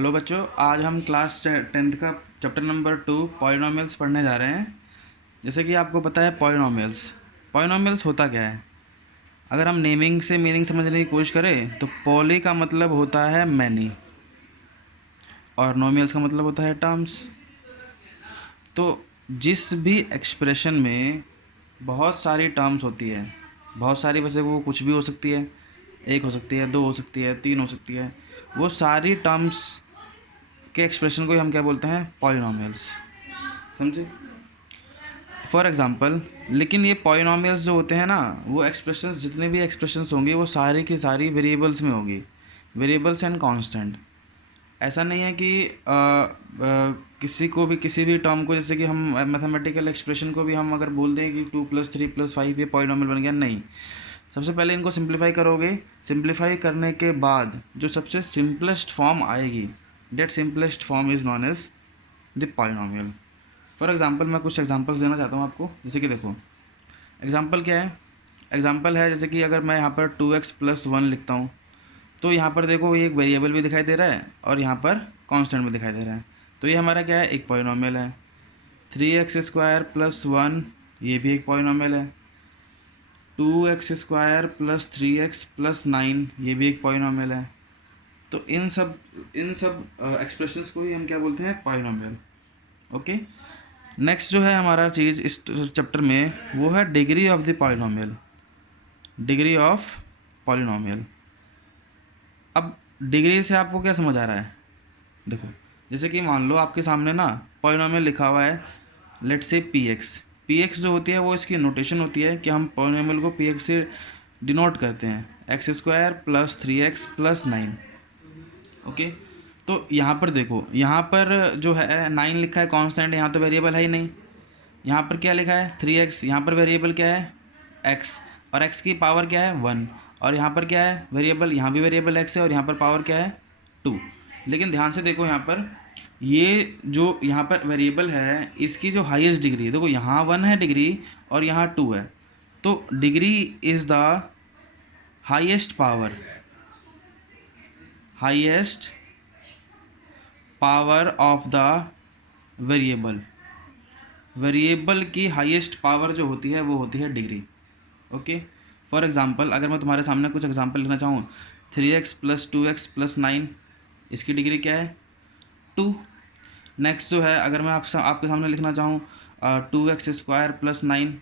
Hello बच्चों, आज हम क्लास 10th का चैप्टर नंबर 2 पॉलिनॉमियल्स पढ़ने जा रहे हैं। जैसे कि आपको पता है पॉलिनॉमियल्स होता क्या है। अगर हम नेमिंग से मीनिंग समझने की कोशिश करें तो पॉली का मतलब होता है मैनी और नॉमियल्स का मतलब होता है टर्म्स। तो जिस भी एक्सप्रेशन में बहुत सारी टर्म्स होती है, बहुत सारी, वैसे वो कुछ भी हो सकती है, एक हो सकती है, दो हो सकती है, तीन हो सकती है, वो सारी टर्म्स के एक्सप्रेशन को ही हम क्या बोलते हैं, पॉलिनॉमियल्स। समझे? फॉर एग्जांपल, लेकिन ये पॉलिनॉमियल्स जो होते हैं ना, वो एक्सप्रेशंस, जितने भी एक्सप्रेशंस होंगे वो सारी की सारी वेरिएबल्स में होगी, वेरिएबल्स एंड कांस्टेंट। ऐसा नहीं है कि किसी को भी, किसी भी टर्म को, जैसे कि हम मैथमेटिकल एक्सप्रेशन को भी हम अगर बोल दें कि 2+3+5 ये पॉलिनॉमियल बन गया, नहीं। सबसे पहले इनको सिंप्लीफाई करोगे, सिंप्लीफाई करने के बाद जो सबसे सिंपलेस्ट फॉर्म आएगी, that simplest form is known as the polynomial. For example, मैं कुछ एग्जांपल्स देना चाहता हूँ आपको। जैसे कि देखो, एग्जांपल क्या है, एग्जांपल है जैसे कि अगर मैं यहाँ पर 2x+1 लिखता हूँ, तो यहाँ पर देखो ये एक वेरिएबल भी दिखाई दे रहा है और यहाँ पर कांस्टेंट भी दिखाई दे रहा है। तो ये हमारा क्या है, एक पॉलिनॉमियल है। 3x² + 1 ये भी एक पॉलिनॉमियल है। 2x² + 3x + 9 ये भी एक पॉलिनॉमियल है। तो इन सब एक्सप्रेशंस को ही हम क्या बोलते हैं, पॉलिनॉमियल। ओके। नेक्स्ट जो है हमारा चीज़ इस चैप्टर में, वो है degree of the polynomial. Degree of polynomial. अब डिग्री से आपको क्या समझ आ रहा है? देखो, जैसे कि मान लो आपके सामने ना पॉलिनॉमियल लिखा हुआ है, लेट्स से पी एक्स जो होती है वो इसकी नोटेशन होती है कि हम पॉलिनॉमियल को पी एक्स से डिनोट करते हैं, x² + 3x + 9। ओके। तो यहाँ पर देखो, यहाँ पर जो है 9 लिखा है कांस्टेंट, यहाँ तो वेरिएबल है ही नहीं। यहाँ पर क्या लिखा है, 3x, यहाँ पर वेरिएबल क्या है, x, और x की पावर क्या है, 1। और यहाँ पर क्या है वेरिएबल, यहाँ भी वेरिएबल x है और यहाँ पर पावर क्या है, 2। लेकिन ध्यान से देखो, यहाँ पर ये जो यहाँ पर वेरिएबल है, इसकी जो हाईएस्ट डिग्री है, देखो यहाँ 1 है डिग्री और यहाँ 2 है। तो degree is the highest power, highest power of the variable. Variable की हाईएस्ट पावर जो होती है वो होती है डिग्री। ओके। फॉर एग्जांपल, अगर मैं तुम्हारे सामने कुछ एग्जांपल लिखना चाहूँ, 3x + 2x + 9, इसकी डिग्री क्या है, 2। नेक्स्ट जो है, अगर मैं आपके सामने लिखना चाहूँ 2x² + 9,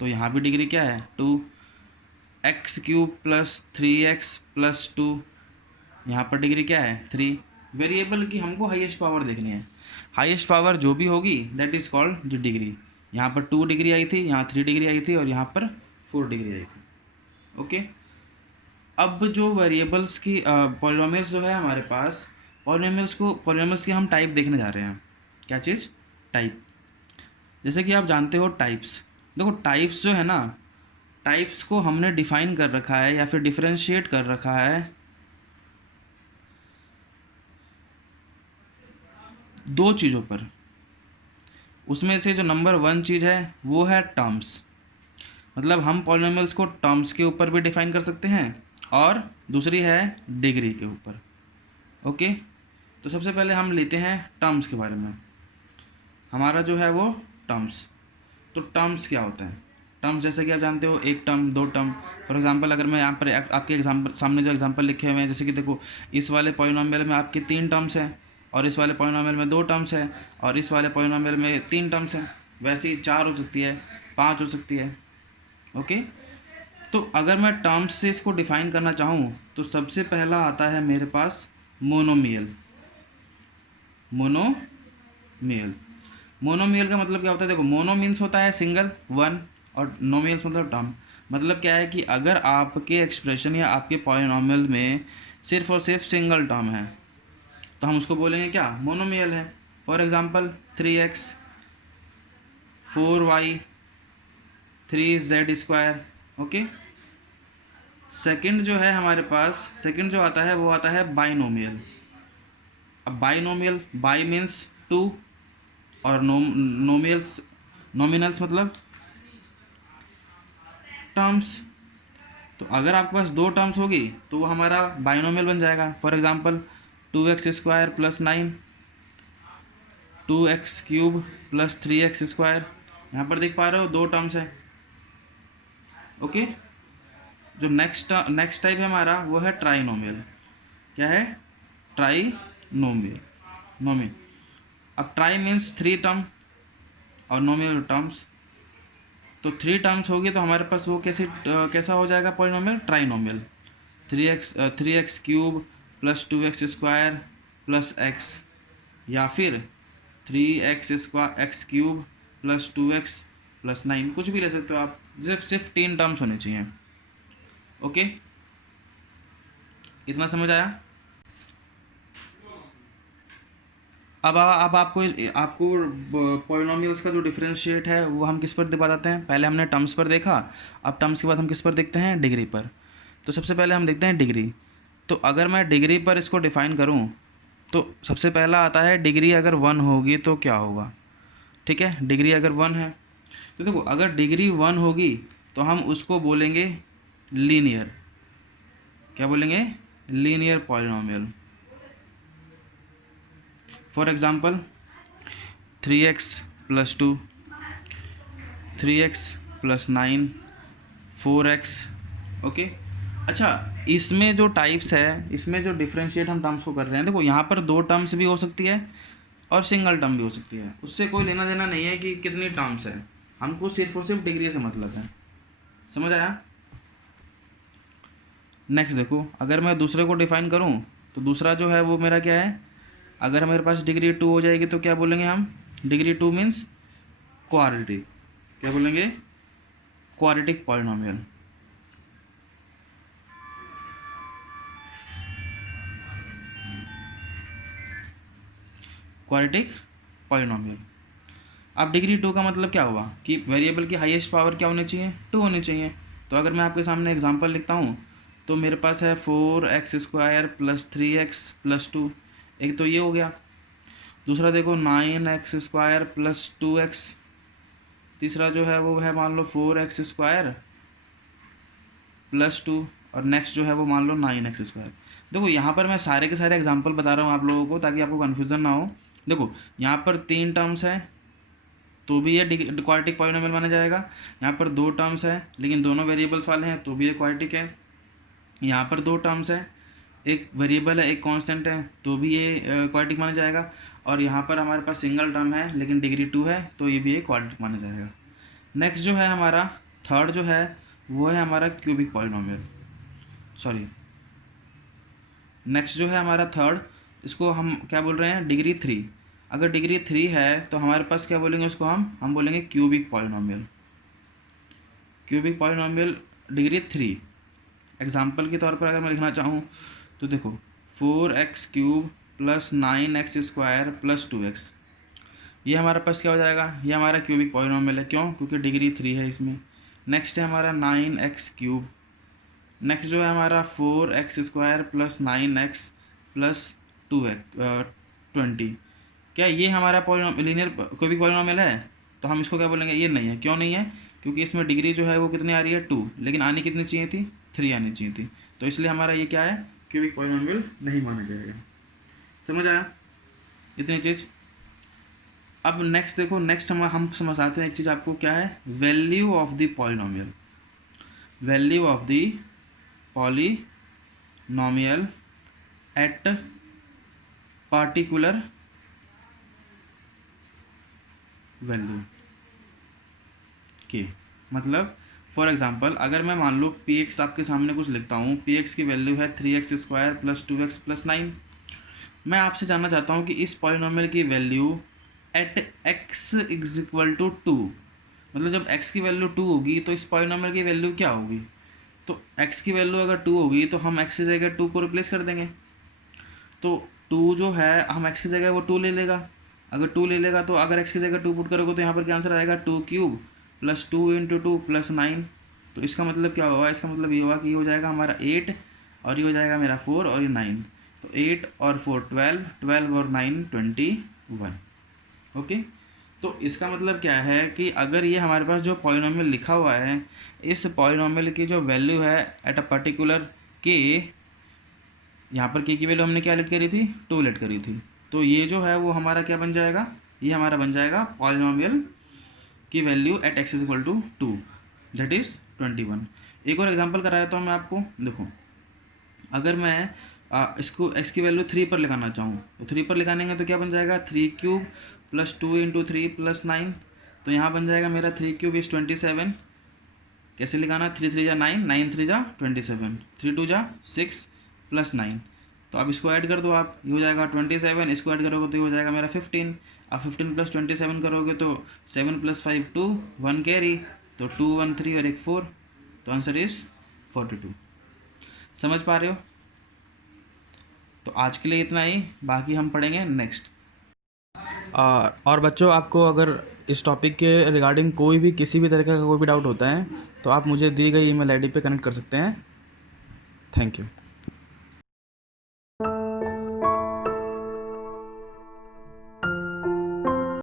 तो यहाँ भी डिग्री क्या है, 2। x³ + 3x + 2, यहाँ पर डिग्री क्या है, 3। वेरिएबल की हमको हाईएस्ट पावर देखनी है। हाईएस्ट पावर जो भी होगी that is called the degree. यहाँ पर 2 डिग्री आई थी, यहाँ 3 डिग्री आई थी और यहाँ पर 4 डिग्री आई थी। ओके। अब जो वेरिएबल्स की पॉलिनॉमियल्स जो है हमारे पास, पॉलिनॉमियल्स की हम टाइप देखने जा रहे हैं। क्या चीज़, टाइप। जैसे कि आप जानते हो टाइप्स, देखो टाइप्स जो है ना, टाइप्स को हमने डिफाइन कर रखा है या फिर डिफरेंशिएट कर रखा है दो चीज़ों पर। उसमें से जो नंबर 1 चीज़ है वो है टर्म्स, मतलब हम पॉलिनॉमियल्स को टर्म्स के ऊपर भी डिफाइन कर सकते हैं, और दूसरी है डिग्री के ऊपर। ओके। तो सबसे पहले हम लेते हैं टर्म्स के बारे में। हमारा जो है वो टर्म्स। तो टर्म्स क्या होता है, टर्म्स जैसे कि आप जानते हो, एक टर्म, दो टर्म। फॉर एग्जांपल, अगर मैं यहाँ पर आपके एग्जाम्पल सामने जो एग्जांपल लिखे हुए हैं, जैसे कि देखो, इस वाले पॉलिनॉमियल में आपके 3 टर्म्स हैं, और इस वाले पॉलिनॉमियल में 2 टर्म्स हैं, और इस वाले पॉलिनॉमियल में 3 टर्म्स हैं। वैसे ही 4 हो सकती है, 5 हो सकती है। ओके। तो अगर मैं टर्म्स से इसको डिफाइन करना चाहूँ तो सबसे पहला आता है मेरे पास मोनोमियल। मोनोमियल, मोनोमियल का मतलब क्या होता है, देखो, मोनो मीन्स होता है सिंगल, 1, और नोमियल्स मतलब टर्म। मतलब क्या है कि अगर आपके एक्सप्रेशन या आपके पॉलिनॉमियल में सिर्फ और सिर्फ सिंगल टर्म है तो हम उसको बोलेंगे क्या, मोनोमियल है। For example 3x 4y 3z²। Okay. Second जो है हमारे पास, सेकंड जो आता है वो आता है बाइनोमियल। अब बाइनोमियल, बाई मीन्स 2, और नॉमिनल्स मतलब टर्म्स। तो अगर आपके पास 2 टर्म्स होगी तो वो हमारा बाइनोमियल बन जाएगा। For example 2x² plus 9, 2x³ plus 3x²। यहाँ पर देख पा रहे हो दो टर्म्स है। ओके, जो नेक्स्ट टाइप है हमारा वो है ट्राइनोमियल। क्या है? ट्राइनोमियल। नोमियल। अब ट्राई मीन्स 3 टर्म और नोमियल टर्म्स, तो 3 टर्म्स होगी तो हमारे पास वो कैसा हो जाएगा polynomial? Trinomial. 3x³ plus 2x² plus x, या फिर 3x³ प्लस 2x प्लस 9, कुछ भी ले सकते हो आप, सिर्फ 3 टर्म्स होने चाहिए। ओके, इतना समझ आया? अब आपको पॉलिनोमियल्स का जो डिफरेंशिएट है वो हम किस पर बताते हैं? पहले हमने टर्म्स पर देखा, अब टर्म्स के बाद हम किस पर देखते हैं? डिग्री पर। तो सबसे पहले हम देखते हैं डिग्री। तो अगर मैं डिग्री पर इसको डिफ़ाइन करूं तो सबसे पहला आता है डिग्री अगर 1 होगी तो क्या होगा। ठीक है, डिग्री अगर 1 है तो देखो, अगर डिग्री 1 होगी तो हम उसको बोलेंगे लीनियर। क्या बोलेंगे? Linear polynomial. For example 3x plus 2, 3x plus 9, 4x। Okay, अच्छा, इसमें जो टाइप्स है, इसमें जो डिफरेंशिएट हम टर्म्स को कर रहे हैं, देखो यहाँ पर 2 टर्म्स भी हो सकती है और सिंगल टर्म भी हो सकती है। उससे कोई लेना देना नहीं है कि कितनी टर्म्स है, हमको सिर्फ और सिर्फ डिग्री से मतलब है। समझ आया? नेक्स्ट देखो, अगर मैं दूसरे को डिफाइन करूँ तो दूसरा जो है वो मेरा क्या है? अगर मेरे पास डिग्री 2 हो जाएगी तो क्या बोलेंगे हम? Degree 2 means quadratic. क्या बोलेंगे? Quadratic polynomial. Quadratic polynomial. अब डिग्री 2 का मतलब क्या हुआ कि वेरिएबल की हाईएस्ट पावर क्या होनी चाहिए? 2 होनी चाहिए। तो अगर मैं आपके सामने एग्जांपल लिखता हूँ तो मेरे पास है 4x² प्लस 3x प्लस 2, एक तो ये हो गया। दूसरा देखो 9x² प्लस 2x, तीसरा जो है वो है मान लो 4x² प्लस 2, और नेक्स्ट जो है वो मान लो 9x²। देखो यहाँ पर मैं सारे के सारे एग्जांपल बता रहा हूँ आप लोगों को ताकि आपको कन्फ्यूज़न ना हो। देखो यहाँ पर 3 टर्म्स है तो भी ये क्वाड्रेटिक पॉलिनोमियल माना जाएगा। यहाँ पर 2 टर्म्स है लेकिन दोनों वेरिएबल्स वाले हैं तो भी ये क्वाड्रेटिक है। यहाँ पर 2 टर्म्स है, एक वेरिएबल है एक कांस्टेंट है, तो भी ये क्वाड्रेटिक माना जाएगा। और यहाँ पर हमारे पास सिंगल टर्म है लेकिन डिग्री 2 है तो ये भी एक क्वाड्रेटिक माना जाएगा। नेक्स्ट जो है हमारा थर्ड जो है वो है हमारा क्यूबिक पॉलिनोमियल। सॉरी, नेक्स्ट जो है हमारा थर्ड, इसको हम क्या बोल रहे हैं? डिग्री 3। अगर डिग्री 3 है तो हमारे पास क्या बोलेंगे उसको? हम बोलेंगे cubic polynomial. Cubic polynomial degree 3। Example के तौर पर अगर मैं लिखना चाहूँ तो देखो 4x³ plus 9x² plus 2x, ये हमारे पास क्या हो जाएगा? ये हमारा क्यूबिक पॉलिनोमियल है। क्यों? क्योंकि डिग्री 3 है इसमें। नेक्स्ट है हमारा 9x³। नेक्स्ट जो है हमारा 4x² प्लस 9x प्लस 20। क्या ये हमारा लीनियर क्यूबिक पॉलिनोमियल है? तो हम इसको क्या बोलेंगे? ये नहीं है। क्यों नहीं है? क्योंकि इसमें डिग्री जो है वो कितनी आ रही है? 2, लेकिन आनी कितनी चाहिए थी? 3 आनी चाहिए थी। तो इसलिए हमारा ये क्या है? क्यूबिक पॉलिनोमियल नहीं माना जाएगा। समझ आया इतनी चीज़? अब नेक्स्ट देखो, नेक्स्ट हम समझाते हैं एक चीज़ आपको, क्या है? Value of the polynomial. Value of the polynomial eight particular value के, मतलब फॉर एग्जांपल अगर मैं मान लो px आपके सामने कुछ लिखता हूँ, px की वैल्यू है 3x² प्लस 2x प्लस 9। मैं आपसे जानना चाहता हूँ कि इस पॉलिनोमियल की value at x is equal to 2, मतलब जब x की वैल्यू 2 होगी तो इस पॉलिनोमियल की वैल्यू क्या होगी? तो x की वैल्यू अगर 2 होगी तो हम x की जगह 2 को रिप्लेस कर देंगे। तो 2 जो है हम x की जगह वो 2 ले लेगा। अगर 2 ले लेगा तो अगर x की जगह 2 पुट करोगे तो यहाँ पर क्या आंसर आएगा? 2³ प्लस 2 × 2 प्लस 9। तो इसका मतलब क्या होगा? इसका मतलब ये होगा कि ये हो जाएगा हमारा 8 और ये हो जाएगा मेरा 4 और ये 9। तो 8 और 4 12, 12 और 9 21। ओके, तो इसका मतलब क्या है कि अगर ये हमारे पास जो पॉलिनोमियल लिखा हुआ है, इस पॉलिनोमियल की जो वैल्यू है एट अ पर्टिकुलर के यहाँ पर के की वैल्यू हमने क्या लेट करी थी, 2 लेट करी थी। तो ये जो है वो हमारा क्या बन जाएगा, ये हमारा बन जाएगा पॉलिनोमियल की value at x is equal to 2, that is 21। एक और एग्जांपल कराया तो मैं आपको, देखो अगर मैं इसको एक्स की वैल्यू 3 पर लगाना चाहूँ तो 3 पर लगाने तो क्या बन जाएगा, 3³ प्लस 2 इंटू 3 प्लस 9। तो यहाँ बन जाएगा मेरा 3³ इज़ 27। कैसे लगाना, 3 3 जा 9, 9 3 जा 27, 3 2 जा 6 प्लस 9। तो अब इसको ऐड कर दो आप, ये हो जाएगा 27, इसको ऐड करोगे तो ये हो जाएगा मेरा 15। अब 15 प्लस 27 करोगे तो 7 प्लस 5 2, 1 कैरी, तो 2 1 3 और 1 4, तो आंसर इज़ 42। समझ पा रहे हो? तो आज के लिए इतना ही, बाकी हम पढ़ेंगे नेक्स्ट। और बच्चों, आपको अगर इस टॉपिक के रिगार्डिंग कोई भी किसी भी तरह का कोई भी डाउट होता है तो आप मुझे दी गई ईमेल आईडी पे कनेक्ट कर सकते हैं। Thank you.